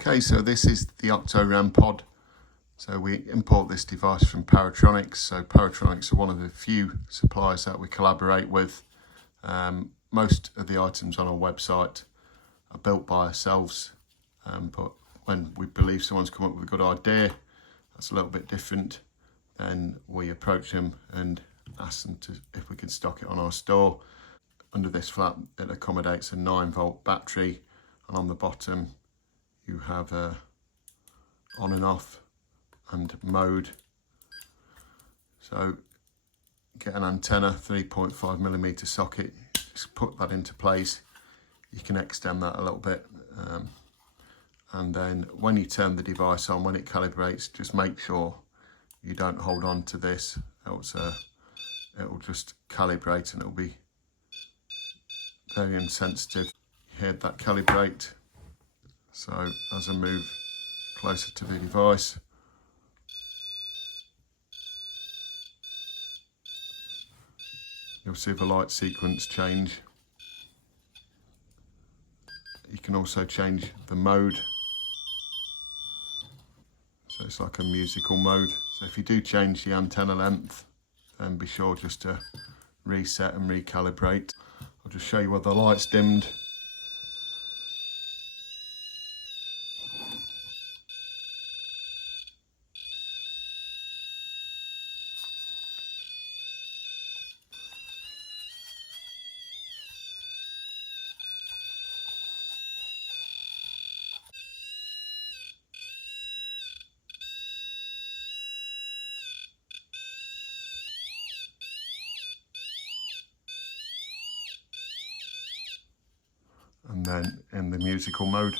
Okay, so this is the Octo REM-Pod. So we import this device from Paratronics. So Paratronics are one of the few suppliers that we collaborate with. Most of the items on our website are built by ourselves, but when we believe someone's come up with a good idea that's a little bit different, then we approach them and ask them if we can stock it on our store. Under this flap, it accommodates a 9-volt battery, and on the bottom you have a on and off and mode. So get an antenna, 3.5mm socket, just put that into place. You can extend that a little bit, and then when you turn the device on, when it calibrates, just make sure you don't hold on to this, else it will just calibrate and it'll be very insensitive. You heard that calibrate. So as I move closer to the device, you'll see the light sequence change. You can also change the mode. So it's like a musical mode. So if you do change the antenna length, then be sure just to reset and recalibrate. I'll just show you where the light's dimmed. And then in the musical mode.